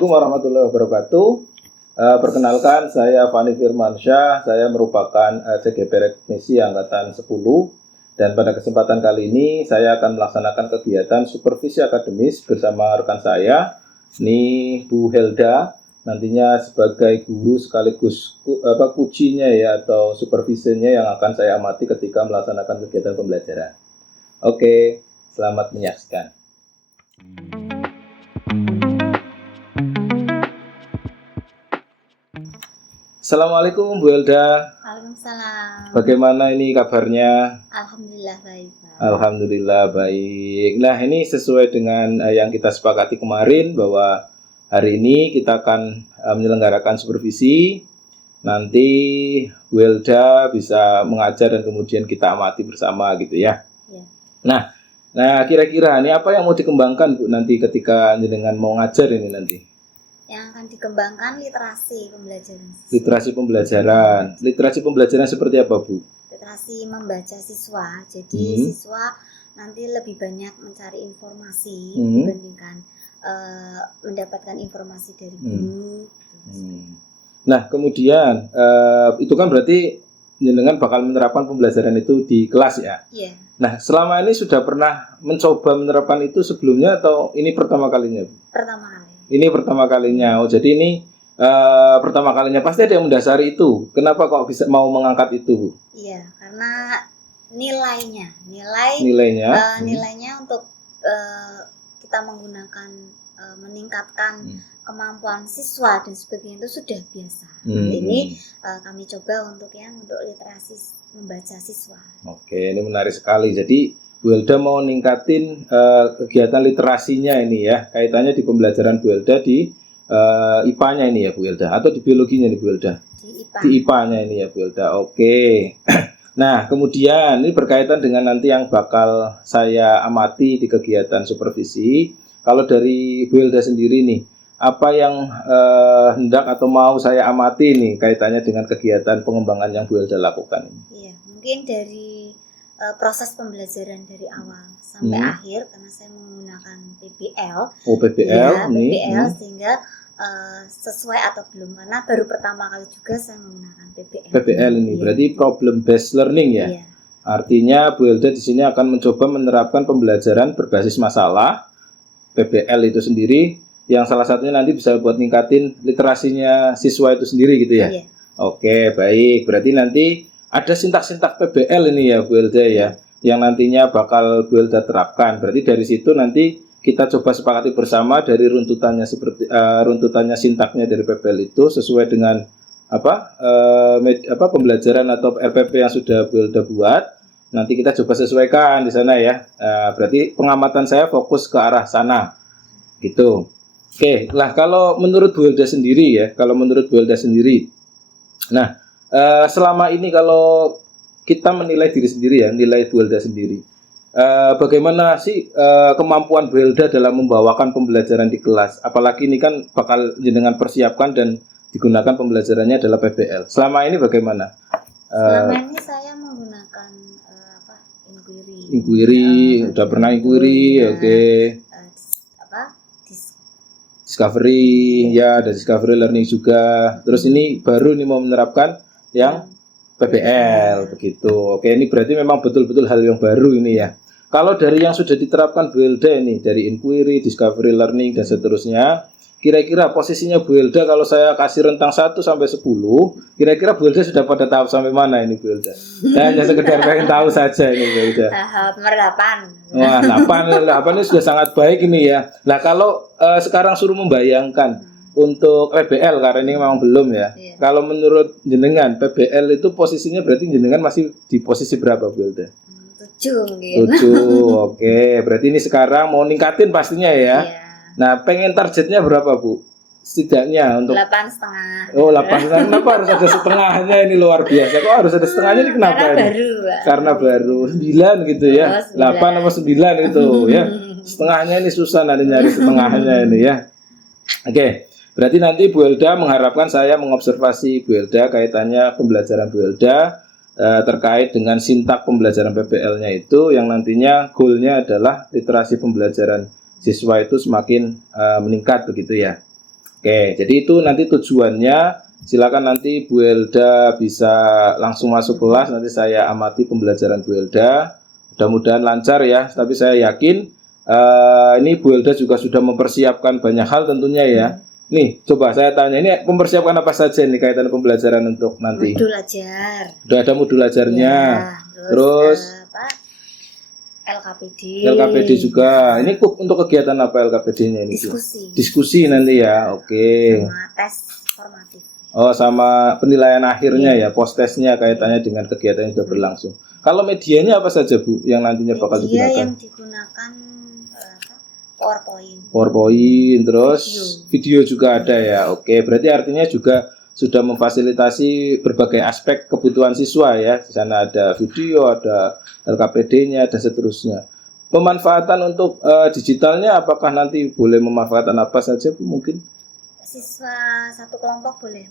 Assalamualaikum warahmatullahi wabarakatuh. Perkenalkan, saya Fani Firmansyah. Saya merupakan CGP Reknisi Angkatan 10. Dan pada kesempatan kali ini, saya akan melaksanakan kegiatan supervisi akademis bersama rekan saya, ini Bu Helda. Nantinya sebagai guru sekaligus kucinya ya, atau supervisionnya yang akan saya amati ketika melaksanakan kegiatan pembelajaran. Oke, selamat menyaksikan. Assalamualaikum Bu Helda. Waalaikumsalam. Bagaimana ini kabarnya? Alhamdulillah baik, Pak. Alhamdulillah baik. Nah, ini sesuai dengan yang kita sepakati kemarin bahwa hari ini kita akan menyelenggarakan supervisi. Nanti Bu Helda bisa mengajar dan kemudian kita amati bersama gitu ya. Ya. Nah, kira-kira ini apa yang mau dikembangkan Bu nanti ketika dengan mau ngajar ini nanti? Yang akan dikembangkan literasi pembelajaran. Literasi pembelajaran seperti apa Bu? Literasi membaca siswa. Jadi siswa nanti lebih banyak mencari informasi dibandingkan mendapatkan informasi dari guru. Nah, kemudian itu kan berarti dengan bakal menerapkan pembelajaran itu di kelas ya? Iya. Nah, selama ini sudah pernah mencoba menerapkan itu sebelumnya atau ini pertama kalinya? Pertama kali. Ini pertama kalinya. Oh, jadi ini pertama kalinya. Pasti ada yang mendasari itu. Kenapa kok bisa mau mengangkat itu, Bu? Iya, karena nilainya untuk kita menggunakan meningkatkan kemampuan siswa dan sebagainya itu sudah biasa. Ini kami coba untuk literasi membaca siswa. Oke, ini menarik sekali. Jadi Bu Helda mau ningkatin kegiatan literasinya ini ya, kaitannya di pembelajaran Bu Helda di IPA-nya ini ya Bu Helda, atau di biologinya nih Bu Helda? Di IPA-nya ini ya Bu Helda. Oke. Nah, kemudian ini berkaitan dengan nanti yang bakal saya amati di kegiatan supervisi. Kalau dari Bu Helda sendiri nih, apa yang hendak atau mau saya amati nih kaitannya dengan kegiatan pengembangan yang Bu Helda lakukan ini? Iya, mungkin dari proses pembelajaran dari awal sampai akhir, karena saya menggunakan PBL. Oh, PBL ya, PBL sehingga sesuai atau belum, karena baru pertama kali juga saya menggunakan PBL. PBL ini berarti problem based learning ya. Iya. Artinya Bu Helda di sini akan mencoba menerapkan pembelajaran berbasis masalah PBL itu sendiri, yang salah satunya nanti bisa buat ningkatin literasinya siswa itu sendiri gitu ya. Iya. Oke, baik. Berarti nanti ada sintak-sintak PBL ini ya Bu Helda ya, yang nantinya bakal Bu Helda terapkan. Berarti dari situ nanti kita coba sepakati bersama dari runtutannya seperti runtutannya sintaknya dari PBL itu sesuai dengan pembelajaran atau RPP yang sudah Bu Helda buat. Nanti kita coba sesuaikan di sana ya. Berarti pengamatan saya fokus ke arah sana. Gitu. Oke, lah kalau menurut Bu Helda sendiri ya, nah, selama ini kalau kita menilai diri sendiri ya, nilai Bu Helda sendiri, bagaimana sih kemampuan Bu Helda dalam membawakan pembelajaran di kelas? Apalagi ini kan bakal jenengan persiapkan dan digunakan pembelajarannya adalah PBL. Selama ini bagaimana? Selama ini saya menggunakan inquiry, udah pernah inquiry, oke. Discovery, ya ada discovery learning juga. Terus ini baru nih mau menerapkan yang PBL begitu. Oke, ini berarti memang betul-betul hal yang baru ini ya. Kalau dari yang sudah diterapkan Bu Helda ini, dari inquiry, discovery learning dan seterusnya, kira-kira posisinya Bu Helda kalau saya kasih rentang 1 sampai 10, kira-kira Bu Helda sudah pada tahap sampai mana ini Bu Helda? Nah, hanya sekedar pengen tahu saja ini Bu Helda. Nomor 8. Wah, 8 ini sudah sangat baik ini ya. Nah, kalau sekarang suruh membayangkan untuk PBL, karena ini memang belum ya. Iya. Kalau menurut jenengan PBL itu posisinya berarti jenengan masih di posisi berapa Bu Helda? 7 gitu. 7. Oke, berarti ini sekarang mau ningkatin pastinya ya. Iya. Nah, pengen targetnya berapa Bu? Setidaknya untuk 8,5. Oh, 8,5. Kenapa harus ada setengahnya, ini luar biasa. Kok harus ada setengahnya ini kenapa? Karena ini? baru, Pak. Karena baru 9 gitu ya. 8 atau 9 itu ya. Setengahnya ini susah nanti nyari setengahnya ini ya. Oke. Berarti nanti Bu Helda mengharapkan saya mengobservasi Bu Helda kaitannya pembelajaran Bu Helda terkait dengan sintak pembelajaran PBL-nya itu, yang nantinya goalnya adalah literasi pembelajaran siswa itu semakin meningkat begitu ya. Oke, jadi itu nanti tujuannya. Silakan nanti Bu Elda bisa langsung masuk kelas. Nanti saya amati pembelajaran Bu Elda. Mudah-mudahan lancar ya. Tapi saya yakin ini Bu Elda juga sudah mempersiapkan banyak hal tentunya ya. Nih, coba saya tanya, ini mempersiapkan apa saja nih kaitan pembelajaran untuk nanti? Modul ajar. Sudah ada modul ajarnya. Ya, terus LKPD. LKPD juga. Ini untuk kegiatan apa LKPD-nya ini? Diskusi. Diskusi nanti ya. Oke. Sama tes formatif. Oh, sama penilaian akhirnya ya, post testnya kaitannya dengan kegiatan yang sudah berlangsung. Kalau medianya apa saja Bu yang nantinya bakal digunakan? Media yang digunakan PowerPoint. PowerPoint, terus video juga ada ya. Oke, berarti artinya juga sudah memfasilitasi berbagai aspek kebutuhan siswa ya. Di sana ada video, ada LKPD-nya, dan seterusnya. Pemanfaatan untuk digitalnya apakah nanti boleh memanfaatkan apa saja Bu mungkin? Siswa satu kelompok boleh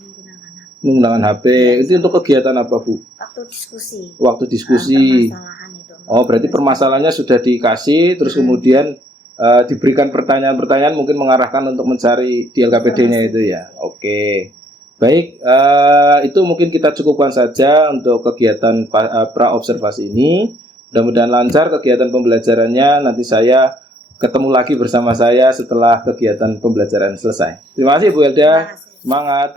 menggunakan HP. Itu untuk kegiatan apa Bu? Waktu diskusi. Waktu diskusi. Permasalahan itu. Oh, berarti permasalahannya sudah dikasih, terus kemudian diberikan pertanyaan-pertanyaan mungkin mengarahkan untuk mencari di LKPD-nya itu ya. Oke. Baik, itu mungkin kita cukupkan saja untuk kegiatan pra-observasi ini. Mudah-mudahan lancar kegiatan pembelajarannya. Nanti saya ketemu lagi bersama saya setelah kegiatan pembelajaran selesai. Terima kasih Bu Elda. Semangat.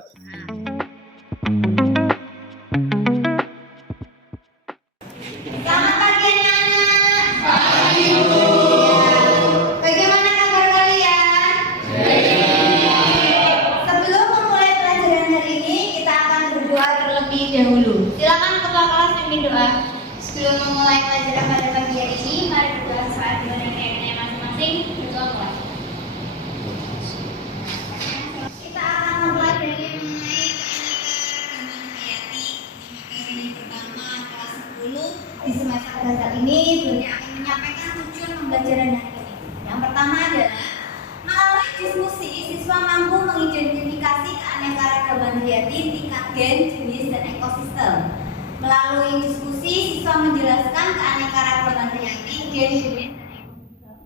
Selamat pagi anak-anak. Pagi Bu. Bagaimana kabar kalian? Sebelum memulai pelajaran hari ini, kita akan berdoa terlebih dahulu. Silakan ketua kelas pimpin doa. Sebelum memulai pelajaran pada pagi hari ini, mari berdoa saat dengan ayat-ayatnya masing-masing. Ketua kelas. Kita akan mempelajari mengenai hayati materi pertama kelas 10 di semester dasar ini. Beliau akan menyampaikan tujuan pembelajaran hari ini. Yang pertama adalah melalui diskusi, siswa mampu mengidentifikasi keanekaragaman hayati tingkat gen, jenis, dan ekosistem. Melalui diskusi, siswa menjelaskan keanekaragaman hayati gen, jenis, dan ekosistem.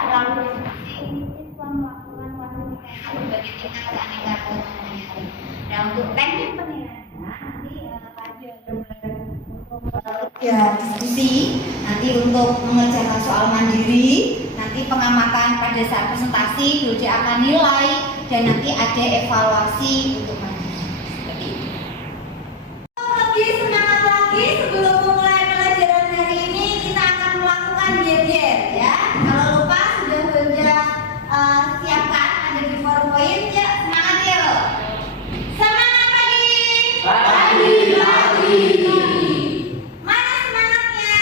Melalui diskusi, siswa melakukan klasifikasi berbagai tingkat keanekaragaman hayati. Nah, untuk teknik penilaian nanti pada diskusi, nanti untuk mengerjakan soal mandiri, nanti pengamatan pada saat presentasi, dosen akan nilai, dan nanti ada evaluasi untuk mandiri. Seperti itu. Lebih semangat lagi sebelum memulai pelajaran hari ini, kita akan melakukan biar ya. Kalau lupa sudah siapkan ada di PowerPoint ya. Semangat ya. Semangat pagi. Pagi. Mana semangatnya?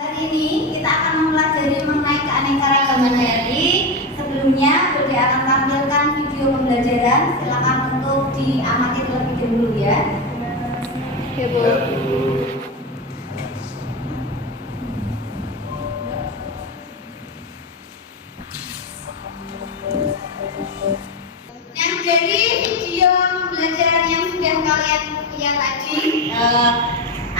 Hari ini kita akan mempelajari mengenai keanekaragaman hayati. Sebelumnya, Budi akan tampilkan video pembelajaran. Silakan untuk diamati terlebih dahulu ya. Oke, Bu. Yang dari video pembelajaran yang sudah kalian lihat tadi,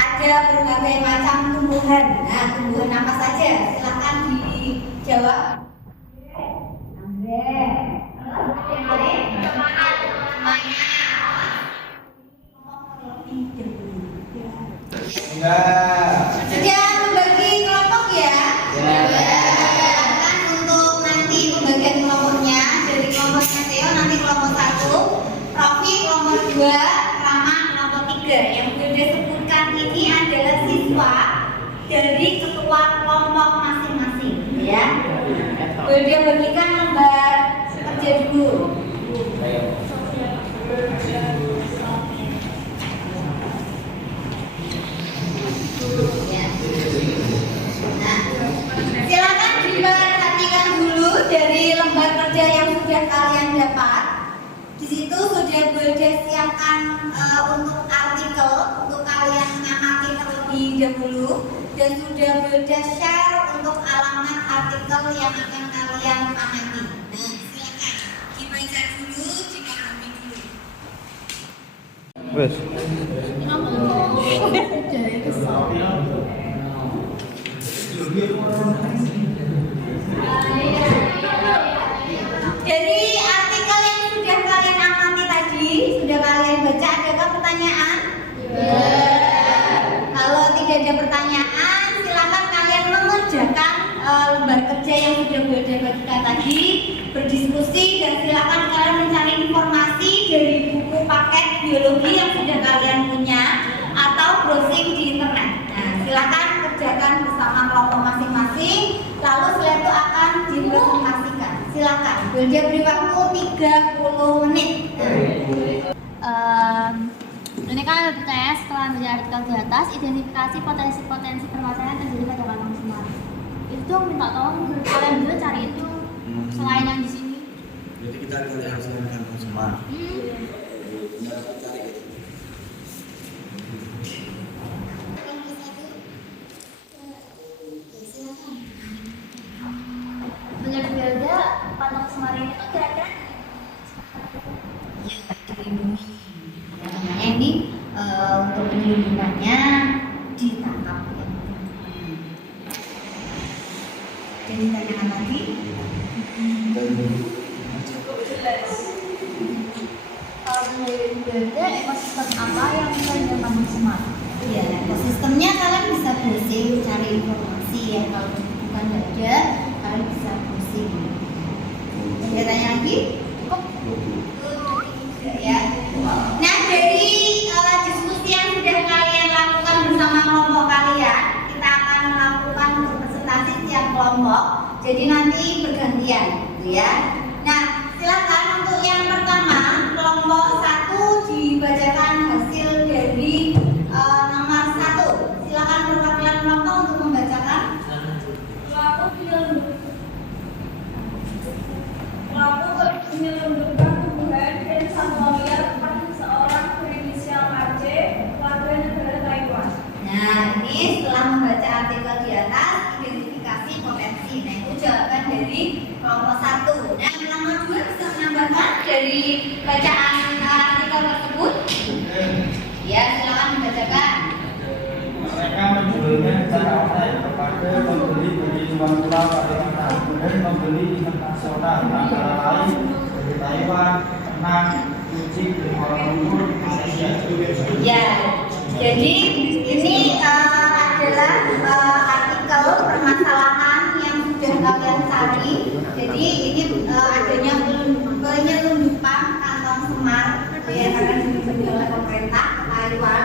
ada berbagai macam tumbuhan. Nah, tumbuhan apa saja? Silakan dijawab. Anggrek. Yang lain? Semangat. Sudah membagi kelompok ya? Silakan untuk nanti pembagian kelompoknya. Dari kelompoknya Theo nanti kelompok 1, Rofi kelompok 2, Rama kelompok 3. Yang sudah sebutkan ini adalah siswa dari ketua kelompok masing-masing ya. Boleh bagikan lembar kerja dulu. Ya. Nah, silakan diperhatikan dulu dari lembar kerja yang sudah kalian dapat. Di situ sudah siapkan untuk artikel untuk kalian mengamati terlebih dahulu dan sudah Wilda share untuk alamat artikel yang akan kalian amati. Nah, silakan dibaca dulu, dipahami dulu. Wes. Dari artikel yang sudah kalian amati tadi, sudah kalian baca, adakah pertanyaan? Kalau tidak ada pertanyaan, silakan kalian mengerjakan lembar kerja yang sudah Wilda bagikan tadi, berdiskusi, dan silakan kalian mencari informasi dari buku paket biologi yang sudah kalian punya atau browsing di internet. Nah, silakan kerjakan bersama kelompok masing-masing, lalu setelah itu akan dipresentasikan. Silakan, Wilda beri waktu 30 menit. Ini kan ada pertanyaan setelah membaca artikel di atas, identifikasi potensi-potensi permasalahan yang terjadi pada kantong semar. Itu minta tolong kalian dulu cari itu selain yang di sini. Jadi kita harus menemukan kantong semar. Menurut Wilda, kantong semar ini tuh kira-kira Dilindungi. Namanya ini untuk penyelundupannya ditangkap. Jadi tanyakan lagi. kalau menurut Wilda, ekosistem apa yang bisa dengan kantong semar? Ya, ekosistemnya kalian bisa browsing, cari informasi ya. Kalau bukan ada, kalian bisa browsing. Ada tanya lagi? Cukup? Ya. Nah, dari diskusi yang sudah kalian lakukan bersama kelompok kalian, kita akan melakukan presentasi setiap kelompok. Jadi nanti bergantian, gitu ya. Nah, silakan untuk yang pertama, kelompok 1 dibacakan hasil dari nomor 1. Silakan perwakilan kelompok untuk membacakan. Pelaku menyelundupkan tumbuhan dan satwa liar pada seorang berinisial AC, warga negara Taiwan. Nah, ini setelah membaca artikel di atas, identifikasi potensi. Nah, itu jawaban dari kelompok 1. Nah, nomor 2 bisa menambahkan dari bacaan artikel tersebut. Ya, silakan dibacakan. Mereka menjualnya secara online kepada pembeli di luar pulau Kalimantan dan pembeli internasional antara lain dari Taiwan, Penang, Fiji, Kuala Lumpur, Malaysia. Ya, jadi ini adalah artikel permasalahan yang sudah kalian cari. Jadi ini adanya penyelundupan kantong semar yang akan dibeli oleh pemerintah Taiwan,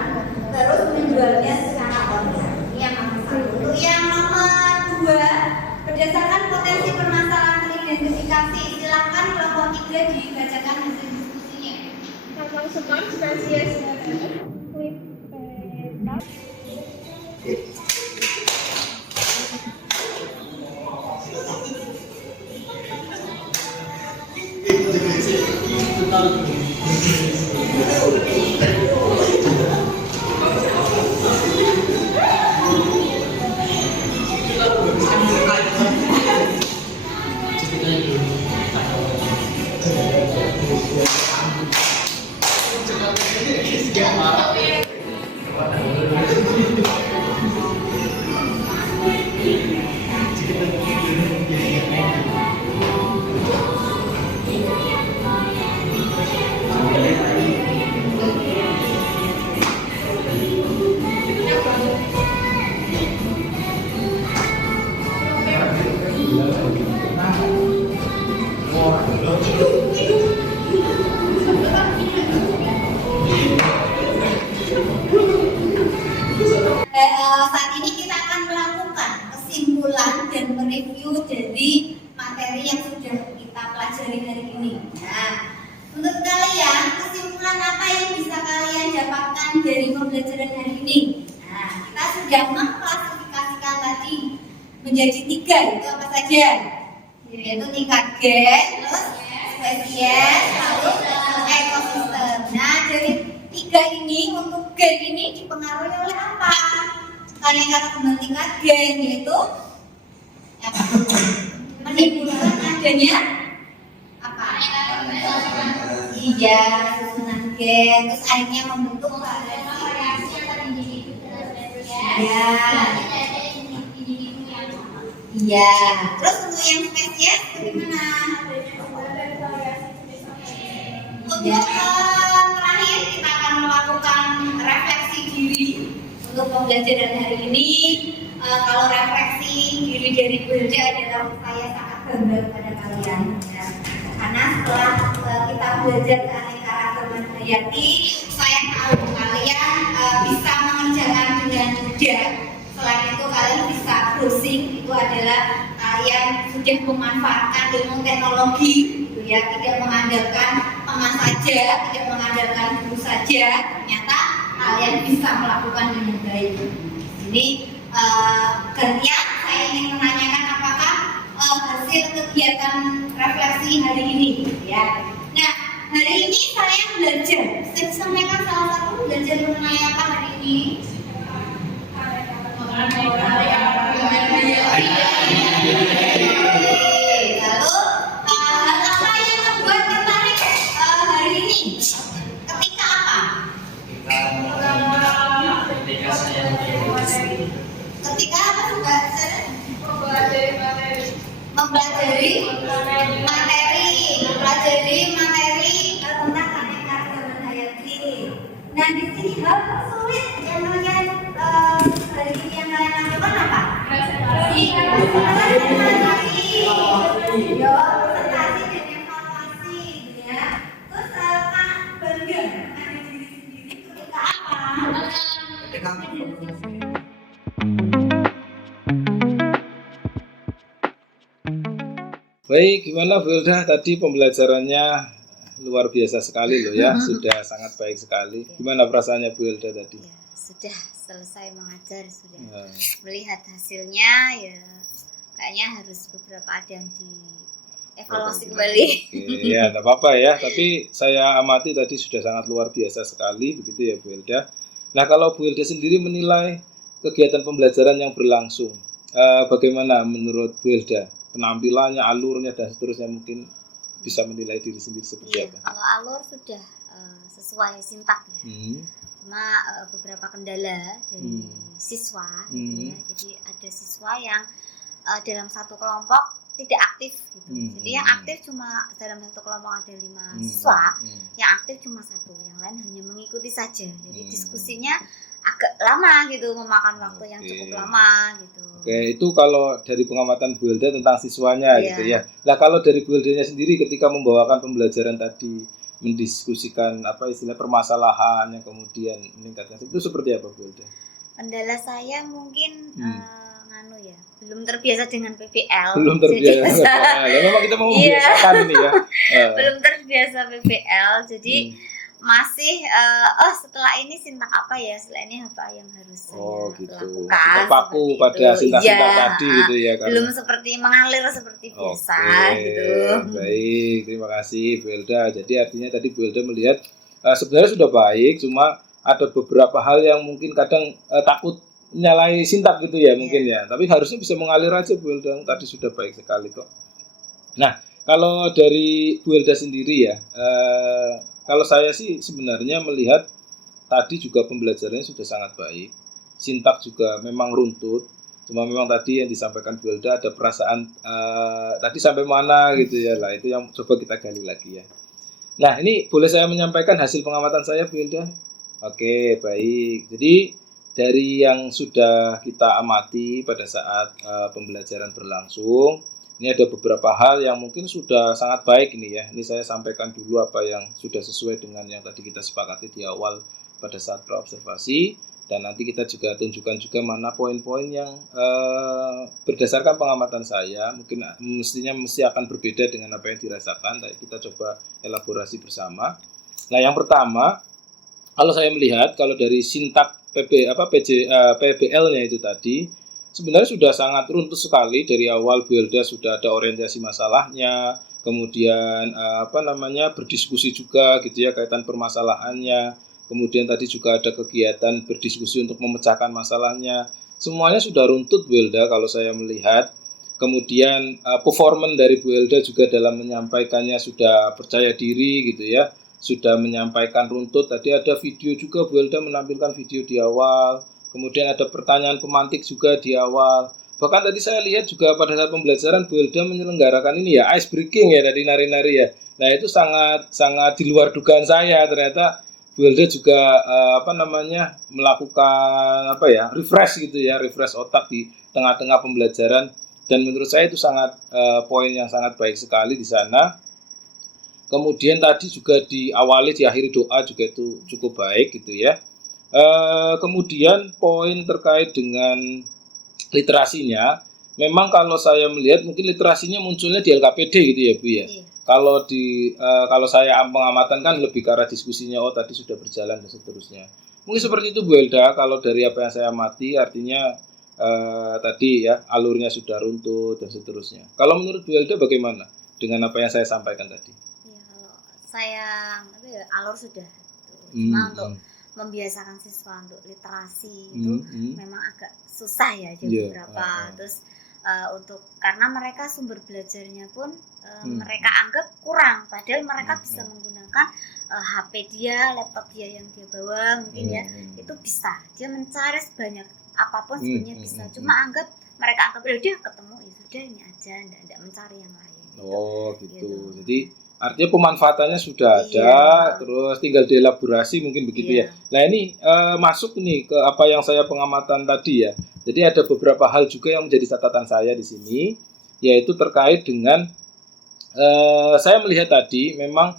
terus menjualnya secara online. Ini yang nomor 1. Untuk yang nomor 2, berdasarkan potensi permasalahan teridentifikasi, silakan kelompok 3 dibacakan hasil diskusinya. Kantong semar spesies Saat ini kita akan melakukan kesimpulan dan mereview dari materi yang sudah kita pelajari hari ini. Nah, untuk kalian, kesimpulan apa yang bisa kalian dapatkan dari pembelajaran hari ini? Nah, kita sudah mengklasifikasikan tadi menjadi 3, itu apa saja? Yaitu tingkat gen, terus spesies, lalu ekosistem. Nah, dari 3 ini, untuk gen ini dipengaruhi oleh apa? peningkatan kembang tingkat gen yaitu apa? Menimbulkan adanya apa? Iya, susunan gen, terus akhirnya membentuk variasi antar individu. Ya. Iya. Terus untuk yang spesies bagaimana? Untuk terakhir kita akan melakukan refleksi diri untuk pembelajaran hari ini. Kalau refleksi diri dari Bu Hilda adalah saya sangat bangga pada kalian ya. Karena setelah kita belajar keanekaragaman hayati, saya tahu kalian bisa mengerjakan dengan mudah. Selain itu kalian bisa browsing, itu adalah kalian sudah memanfaatkan ilmu teknologi gitu ya, tidak mengandalkan teman saja, tidak mengandalkan guru saja, ternyata kalian bisa melakukan dengan baik. Ini gantian saya ingin menanyakan apakah hasil kegiatan refleksi hari ini ya. Nah, hari ini saya belajar, saya sampaikan salah satu belajar mengenai apa hari ini? Lalu hal apa yang membuat tertarik hari ini? Ketika apa? Ketika saya Ketika apa Mbak? Mempelajari materi tentang keanekaragaman hayati. Nah, di sini hal tersulit yang kalian hari ini yang kalian lakukan apa? Presentasi dan evaluasi gitu ya. Terus bangga dengan diri sendiri ketika apa? Baik, gimana Bu Hilda? Tadi pembelajarannya luar biasa sekali loh ya, sudah sangat baik sekali. Gimana perasaannya Bu Hilda tadi? Ya, sudah selesai mengajar, sudah Ya. melihat hasilnya ya kayaknya harus beberapa ada yang dievaluasi kembali. Oke, ya tidak apa-apa ya, tapi saya amati tadi sudah sangat luar biasa sekali begitu ya Bu Hilda. Nah, kalau Bu Hilda sendiri menilai kegiatan pembelajaran yang berlangsung, bagaimana menurut Bu Hilda? Penampilannya, alurnya dan seterusnya, mungkin bisa menilai diri sendiri seperti Iya, apa? kalau alur sudah sesuai sintak ya. Cuma beberapa kendala dari siswa gitu ya. Jadi ada siswa yang dalam satu kelompok tidak aktif gitu. Jadi yang aktif cuma dalam satu kelompok ada 5 siswa, yang aktif cuma 1, yang lain hanya mengikuti saja. Jadi diskusinya agak lama gitu, memakan waktu yang cukup lama gitu. Oke, itu kalau dari pengamatan Bu Hilda tentang siswanya gitu ya. Nah, kalau dari Bu Hildanya sendiri ketika membawakan pembelajaran tadi, mendiskusikan apa istilah permasalahan yang kemudian meningkatkan, itu seperti apa Bu Hilda? Kendala saya mungkin belum terbiasa dengan PBL. Belum terbiasa. Jadi, memang kita mau membiasakan ini ya. Belum terbiasa PBL, jadi masih setelah ini sintak apa ya, setelah ini apa yang harus saya lakukan, terpaku pada sintak-sintak tadi gitu ya, belum seperti mengalir seperti biasa gitu. Baik, terima kasih Bu Hilda. Jadi artinya tadi Bu Hilda melihat sebenarnya sudah baik, cuma ada beberapa hal yang mungkin kadang takut nyalai sintak gitu ya mungkin ya, tapi harusnya bisa mengalir aja Bu Hilda, tadi sudah baik sekali kok. Nah, kalau dari Bu Hilda sendiri ya, kalau saya sih sebenarnya melihat tadi juga pembelajarannya sudah sangat baik. Sintak juga memang runtut. Cuma memang tadi yang disampaikan Bu Hilda ada perasaan tadi sampai mana gitu ya lah. Itu yang coba kita gali lagi ya. Nah, ini boleh saya menyampaikan hasil pengamatan saya Bu Hilda? Oke, baik. Jadi dari yang sudah kita amati pada saat pembelajaran berlangsung, ini ada beberapa hal yang mungkin sudah sangat baik ini ya. Ini saya sampaikan dulu apa yang sudah sesuai dengan yang tadi kita sepakati di awal pada saat praobservasi. Dan nanti kita juga tunjukkan juga mana poin-poin yang berdasarkan pengamatan saya mungkin mesti akan berbeda dengan apa yang dirasakan. Tapi kita coba elaborasi bersama. Nah, yang pertama, kalau saya melihat kalau dari sintak PBL-nya itu tadi, sebenarnya sudah sangat runtuh sekali. Dari awal Bu Hilda sudah ada orientasi masalahnya, kemudian berdiskusi juga gitu ya kaitan permasalahannya. Kemudian tadi juga ada kegiatan berdiskusi untuk memecahkan masalahnya. semuanya sudah runtut Bu Elda kalau saya melihat. Kemudian performan dari Bu Elda juga dalam menyampaikannya sudah percaya diri gitu ya, sudah menyampaikan runtut. Tadi ada video juga Bu Elda menampilkan video di awal, kemudian ada pertanyaan pemantik juga di awal. Bahkan tadi saya lihat juga pada saat pembelajaran Bu Elda menyelenggarakan ini ya, ice breaking ya, tadi nari-nari ya. Nah itu sangat di luar dugaan saya, ternyata Bu Elda juga melakukan refresh gitu ya, refresh otak di tengah-tengah pembelajaran. Dan menurut saya itu sangat poin yang sangat baik sekali di sana. Kemudian tadi juga diawali diakhiri doa juga itu cukup baik gitu ya. Kemudian poin terkait dengan literasinya, memang kalau saya melihat mungkin literasinya munculnya di LKPD gitu ya Bu ya. Iya. Kalau saya pengamatan kan lebih ke arah diskusinya, tadi sudah berjalan dan seterusnya. Mungkin seperti itu Bu Elda, kalau dari apa yang saya amati artinya tadi ya alurnya sudah runtuh dan seterusnya. Kalau menurut Bu Elda bagaimana dengan apa yang saya sampaikan tadi? Ya, kalau saya alur sudah. Cuma untuk membiasakan siswa untuk literasi itu memang agak susah ya beberapa. Terus untuk karena mereka sumber belajarnya pun mereka anggap kurang, padahal mereka bisa menggunakan HP dia, laptop dia yang dia bawa mungkin ya, itu bisa dia mencari sebanyak apapun sebenarnya bisa. Cuma mereka anggap udah ketemu ya sudah ini aja, enggak mencari yang lain. Gitu. Jadi artinya pemanfaatannya sudah ada, terus tinggal dielaborasi mungkin begitu ya. Nah ini masuk nih ke apa yang saya pengamatan tadi ya. Jadi ada beberapa hal juga yang menjadi catatan saya di sini, yaitu terkait dengan saya melihat tadi memang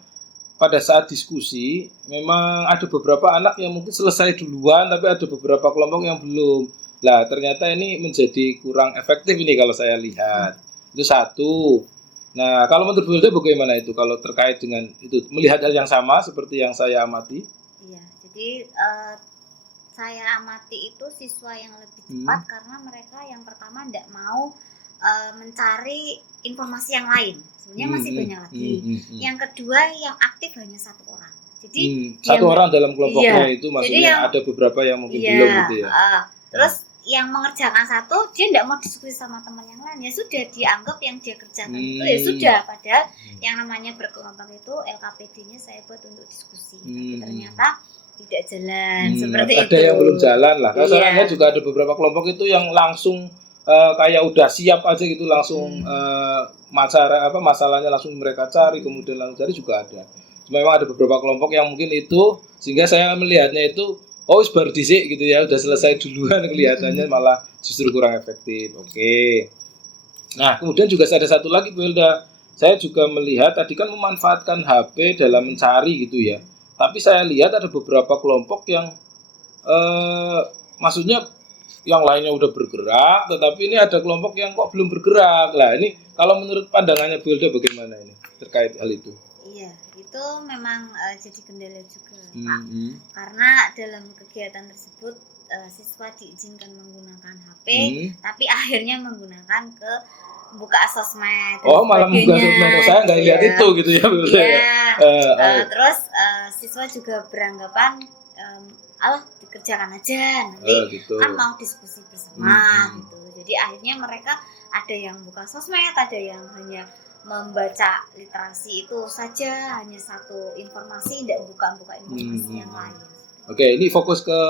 pada saat diskusi memang ada beberapa anak yang mungkin selesai duluan, tapi ada beberapa kelompok yang belum. Nah ternyata ini menjadi kurang efektif ini kalau saya lihat. Itu satu. Nah kalau menurut Bu Elda bagaimana itu kalau terkait dengan itu, melihat hal yang sama seperti yang saya amati? Iya, jadi saya amati itu siswa yang lebih cepat karena mereka yang pertama tidak mau mencari informasi yang lain. Sebenarnya masih banyak lagi. Yang kedua yang aktif hanya satu orang. Jadi satu orang dalam kelompoknya itu maksudnya ada beberapa yang mungkin belum gitu ya. Terus yang mengerjakan satu dia tidak mau diskusi sama teman yang lain, ya sudah dianggap yang dia kerjakan itu ya sudah. Padahal yang namanya berkelompok itu LKPD-nya saya buat untuk diskusi, tapi ternyata tidak jalan seperti ada itu. Ada yang belum jalan lah. Kalau saya lihat juga ada beberapa kelompok itu yang langsung kayak udah siap aja gitu, langsung masalahnya langsung mereka cari, kemudian langsung cari juga ada. Memang ada beberapa kelompok yang mungkin itu, sehingga saya melihatnya itu baru dhisik gitu ya, udah selesai duluan, kelihatannya malah justru kurang efektif. Oke. Nah, kemudian juga ada satu lagi Bu Elda. Saya juga melihat tadi kan memanfaatkan HP dalam mencari gitu ya. Tapi saya lihat ada beberapa kelompok yang maksudnya yang lainnya udah bergerak, tetapi ini ada kelompok yang kok belum bergerak. Lah, ini kalau menurut pandangannya Bu Elda bagaimana ini terkait hal itu? Iya, itu memang jadi kendala juga, Pak. Karena dalam kegiatan tersebut siswa diizinkan menggunakan HP, tapi akhirnya menggunakan ke buka sosmed. Malah membuka sosmed. Saya nggak lihat itu gitu ya, Bu Elda. Terus siswa juga beranggapan dikerjakan aja, nanti gitu. Kan mau diskusi bersama gitu. Jadi akhirnya mereka ada yang buka sosmed, ada yang hanya membaca literasi itu saja, hanya satu informasi, tidak buka informasi yang lain. Oke, ini fokus ke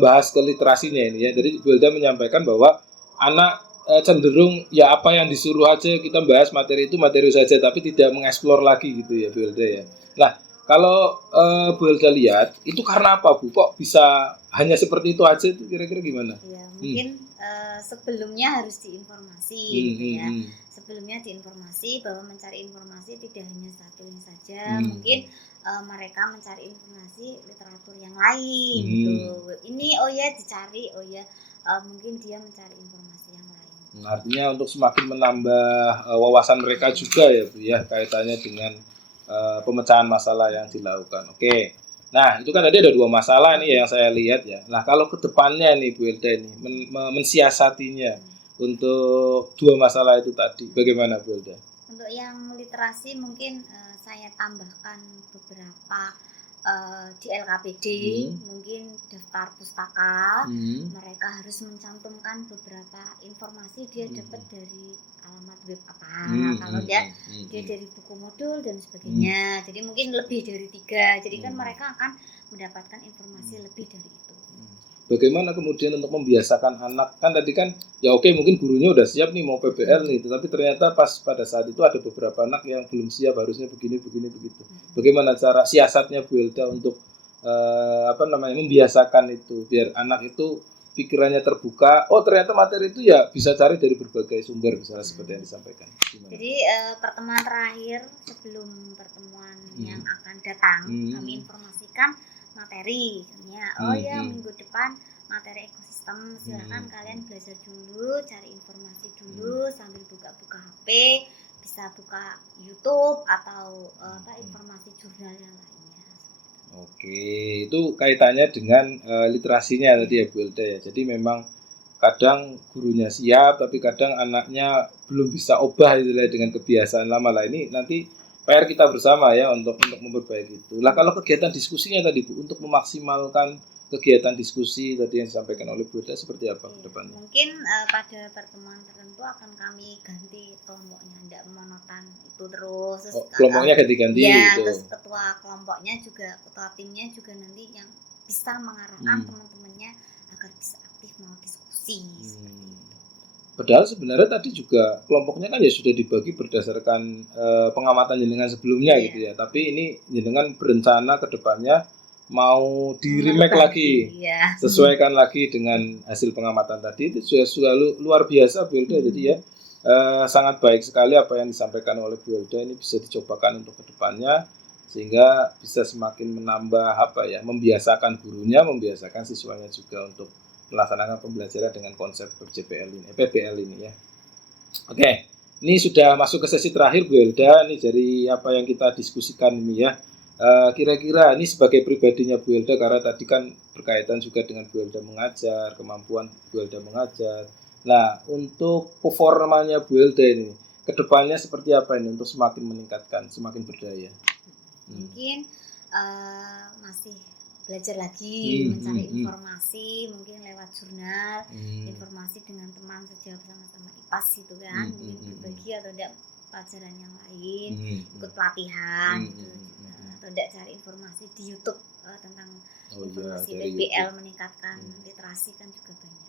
bahas ke literasinya ini ya. Jadi Bu Elda menyampaikan bahwa anak cenderung ya apa yang disuruh aja kita bahas materi itu materi saja, tapi tidak mengeksplor lagi gitu ya Bu Elda ya. Nah, kalau Bu Elda lihat itu karena apa Bu? Kok bisa hanya seperti itu aja, itu kira-kira gimana? Ya, mungkin sebelumnya harus diinformasi gitu ya. Sebelumnya diinformasi bahwa mencari informasi tidak hanya satu ini saja, mungkin mereka mencari informasi literatur yang lain gitu. Ini dicari, mungkin dia mencari informasi yang lain. Artinya untuk semakin menambah wawasan mereka juga ya Bu ya, kaitannya dengan pemecahan masalah yang dilakukan. Oke. Nah, itu kan tadi ada 2 masalah nih yang saya lihat ya. Nah, kalau ke depannya nih Bu Elda ini mensiasatinya untuk 2 masalah itu tadi, bagaimana Bu Elda? Untuk yang literasi mungkin saya tambahkan beberapa di LKPD mungkin daftar pustaka, mereka harus mencantumkan beberapa informasi dia dapat dari alamat web apa, kalau dia dari buku modul dan sebagainya. Jadi mungkin lebih dari 3, jadi kan mereka akan mendapatkan informasi lebih dari itu. Bagaimana kemudian untuk membiasakan anak, kan tadi kan ya oke, mungkin gurunya udah siap nih mau PBL nih, tapi ternyata pas pada saat itu ada beberapa anak yang belum siap, harusnya begini begitu. Bagaimana cara siasatnya Bu Elda untuk membiasakan itu biar anak itu pikirannya terbuka, oh ternyata materi itu ya bisa cari dari berbagai sumber, misalnya seperti yang disampaikan. Gimana? Jadi pertemuan terakhir sebelum pertemuan yang akan datang, kami informasikan materi, misalnya minggu depan materi ekosistem, silakan kalian belajar dulu, cari informasi dulu sambil buka-buka HP, bisa buka YouTube atau informasi jurnal yang lainnya. Oke, itu kaitannya dengan literasinya tadi ya Bu Elda ya. Jadi memang kadang gurunya siap, tapi kadang anaknya belum bisa obah dengan kebiasaan lama lah. Ini nanti PR kita bersama ya untuk memperbaiki itu. Lah kalau kegiatan diskusinya tadi Bu, untuk memaksimalkan kegiatan diskusi tadi yang disampaikan oleh Bu Elda seperti apa ke depannya? Mungkin pada pertemuan tertentu akan kami ganti kelompoknya, tidak monoton itu terus. Kelompoknya ganti-ganti ya, gitu. Terus ketua kelompoknya juga, ketua timnya juga nanti yang bisa mengarahkan teman-temannya agar bisa aktif mau diskusi. Padahal sebenarnya tadi juga kelompoknya kan ya sudah dibagi berdasarkan pengamatan jenengan sebelumnya gitu ya. Tapi ini jenengan berencana ke depannya mau di remake lagi, sesuaikan lagi dengan hasil pengamatan tadi. Itu sudah luar biasa Bu Elda. Jadi ya sangat baik sekali apa yang disampaikan oleh Bu Elda, ini bisa dicobakan untuk ke depannya sehingga bisa semakin menambah membiasakan gurunya, membiasakan siswanya juga untuk melaksanakan pembelajaran dengan konsep PBL ini ya. Oke, ini sudah masuk ke sesi terakhir Bu Elda. Ini dari apa yang kita diskusikan ini ya. Kira-kira ini sebagai pribadinya Bu Elda, karena tadi kan berkaitan juga dengan Bu Elda mengajar, kemampuan Bu Elda mengajar. Nah, untuk performanya Bu Elda ini kedepannya seperti apa ini untuk semakin meningkatkan, semakin berdaya? Mungkin masih belajar lagi, mencari informasi, mungkin lewat jurnal, informasi dengan teman sejauh sama-sama IPAS itu kan, mungkin berbagi atau tidak pelajaran yang lain, ikut pelatihan gitu, atau tidak cari informasi di YouTube tentang informasi PBL meningkatkan literasi kan juga banyak.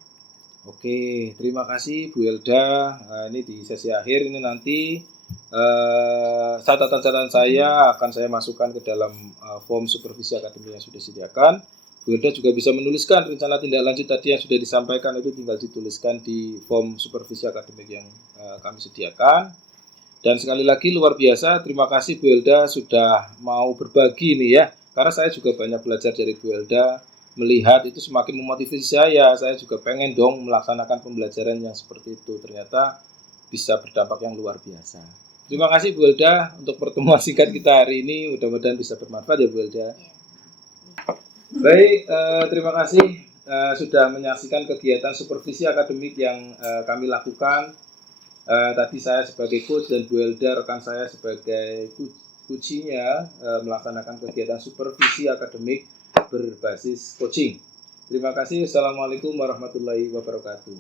Oke, terima kasih Bu Elda. Ini di sesi akhir ini nanti catatan saya akan saya masukkan ke dalam form supervisi akademik yang sudah disediakan. Bu Elda juga bisa menuliskan rencana tindak lanjut tadi yang sudah disampaikan, itu tinggal dituliskan di form supervisi akademik yang kami sediakan. Dan sekali lagi luar biasa, terima kasih Bu Elda sudah mau berbagi nih ya. Karena saya juga banyak belajar dari Bu Elda, melihat itu semakin memotivasi saya juga pengen dong melaksanakan pembelajaran yang seperti itu. Ternyata bisa berdampak yang luar biasa. Terima kasih Bu Elda untuk pertemuan singkat kita hari ini, mudah-mudahan bisa bermanfaat ya Bu Elda. Baik, terima kasih sudah menyaksikan kegiatan supervisi akademik yang kami lakukan. Tadi saya sebagai coach dan Bu Elda rekan saya sebagai coachnya melaksanakan kegiatan supervisi akademik berbasis coaching. Terima kasih. Assalamualaikum warahmatullahi wabarakatuh.